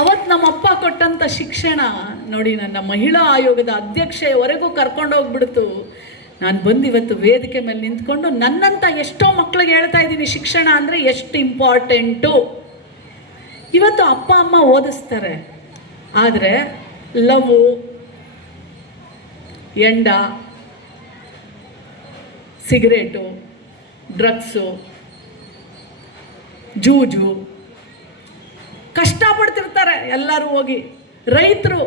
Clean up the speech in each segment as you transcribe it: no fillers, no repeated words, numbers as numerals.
ಅವತ್ತು ನಮ್ಮಪ್ಪ ಕೊಟ್ಟಂಥ ಶಿಕ್ಷಣ ನೋಡಿ, ನನ್ನ ಮಹಿಳಾ ಆಯೋಗದ ಅಧ್ಯಕ್ಷೆಯವರೆಗೂ ಕರ್ಕೊಂಡೋಗ್ಬಿಡ್ತು. ನಾನು ಬಂದು ಇವತ್ತು ವೇದಿಕೆ ಮೇಲೆ ನಿಂತ್ಕೊಂಡು ನನ್ನಂಥ ಎಷ್ಟೋ ಮಕ್ಕಳಿಗೆ ಹೇಳ್ತಾ ಇದ್ದೀನಿ ಶಿಕ್ಷಣ ಅಂದರೆ ಎಷ್ಟು ಇಂಪಾರ್ಟೆಂಟು. ಇವತ್ತು ಅಪ್ಪ ಅಮ್ಮ ಓದಿಸ್ತಾರೆ, ಆದರೆ ಲವ್, ಎಂಡ, ಸಿಗರೇಟು, ಡ್ರಗ್ಸು, ಜೂಜು, ಕಷ್ಟಪಡ್ತಿರ್ತಾರೆ ಎಲ್ಲರೂ ಹೋಗಿ. ರೈತರು,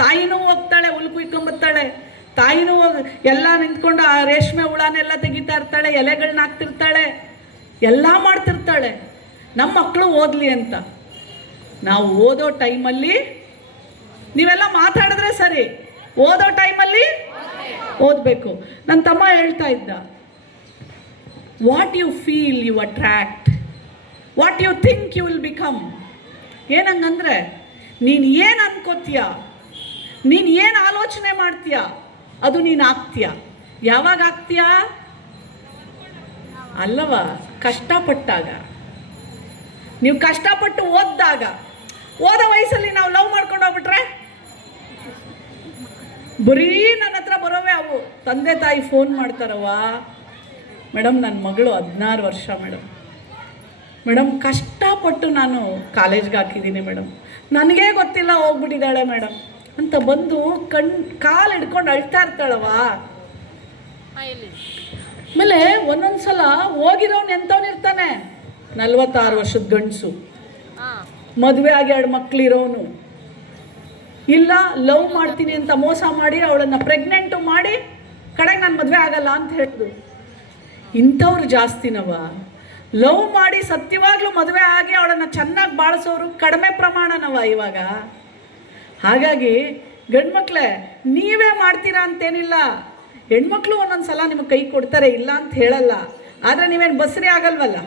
ತಾಯಿನೂ ಹೋಗ್ತಾಳೆ ಹುಲ್ ಕುಯ್ಕೊಂಬತ್ತಾಳೆ, ತಾಯಿನೂ ಹೋಗಿ ಎಲ್ಲ ನಿಂತ್ಕೊಂಡು ಆ ರೇಷ್ಮೆ ಹುಳನೆಲ್ಲ ತೆಗಿತಾ ಇರ್ತಾಳೆ, ಎಲೆಗಳನ್ನ ಹಾಕ್ತಿರ್ತಾಳೆ, ಎಲ್ಲ ಮಾಡ್ತಿರ್ತಾಳೆ ನಮ್ಮ ಮಕ್ಕಳು ಓದಲಿ ಅಂತ. ನಾವು ಓದೋ ಟೈಮಲ್ಲಿ ನೀವೆಲ್ಲ ಮಾತಾಡಿದ್ರೆ ಸರಿ, ಓದೋ ಟೈಮಲ್ಲಿ ಓದಬೇಕು. ನನ್ನ ತಮ್ಮ ಹೇಳ್ತಾ ಇದ್ದ, what you feel you attract, what you think you will become. ಏನಂಗಂದ್ರೆ ನೀನು ಏನು ಅನ್ಕೋತೀಯ, ನೀನು ಏನು ಆಲೋಚನೆ ಮಾಡ್ತೀಯ, ಅದು ನೀನು ಆಗ್ತೀಯ. ಯಾವಾಗ ಆಗ್ತೀಯ ಅಲ್ಲವ, ಕಷ್ಟಪಟ್ಟಾಗ. ನೀವು ಕಷ್ಟಪಟ್ಟು ಓದಿದಾಗ, ಓದೋ ವಯಸ್ಸಲ್ಲಿ ನಾವು ಲವ್ ಮಾಡ್ಕೊಂಡು ಹೋಗ್ಬಿಟ್ರೆ ಬರೀ ನನ್ನ ಹತ್ರ ಬರೋವೆ ಅವು. ತಂದೆ ತಾಯಿ ಫೋನ್ ಮಾಡ್ತಾರವ, ಮೇಡಮ್ ನನ್ನ ಮಗಳು 16 ವರ್ಷ ಮೇಡಮ್ ಕಷ್ಟಪಟ್ಟು ನಾನು ಕಾಲೇಜ್ಗೆ ಹಾಕಿದ್ದೀನಿ ಮೇಡಮ್, ನನಗೇ ಗೊತ್ತಿಲ್ಲ ಹೋಗ್ಬಿಟ್ಟಿದ್ದಾಳೆ ಮೇಡಮ್ ಅಂತ ಬಂದು ಕಾಲು ಹಿಡ್ಕೊಂಡು ಅಳ್ತಾ ಇರ್ತಾಳವ. ಆಮೇಲೆ ಒಂದೊಂದು ಸಲ ಹೋಗಿರೋನು ಎಂಥವನಿರ್ತಾನೆ, 46 ವರ್ಷದ ಗಂಡಸು, ಮದುವೆ ಆಗಿ 2 ಮಕ್ಕಳಿರೋನು, ಇಲ್ಲ ಲವ್ ಮಾಡ್ತೀನಿ ಅಂತ ಮೋಸ ಮಾಡಿ ಅವಳನ್ನು ಪ್ರೆಗ್ನೆಂಟು ಮಾಡಿ ಕಡೆಗೆ ನಾನು ಮದುವೆ ಆಗಲ್ಲ ಅಂತ ಹೇಳಿದ್ರು. ಇಂಥವ್ರು ಜಾಸ್ತಿನವ. ಲವ್ ಮಾಡಿ ಸತ್ಯವಾಗ್ಲೂ ಮದುವೆ ಆಗಿ ಅವಳನ್ನು ಚೆನ್ನಾಗಿ ಬಾಳಿಸೋರು ಕಡಿಮೆ ಪ್ರಮಾಣನವ ಇವಾಗ. ಹಾಗಾಗಿ ಗಂಡ್ಮಕ್ಳೇ ನೀವೇ ಮಾಡ್ತೀರಾ ಅಂತೇನಿಲ್ಲ, ಹೆಣ್ಮಕ್ಳು ಒಂದೊಂದು ಸಲ ನಿಮಗೆ ಕೈ ಕೊಡ್ತಾರೆ, ಇಲ್ಲ ಅಂತ ಹೇಳಲ್ಲ. ಆದರೆ ನೀವೇನು ಬಸ್ರಿ ಆಗಲ್ವಲ್ಲ.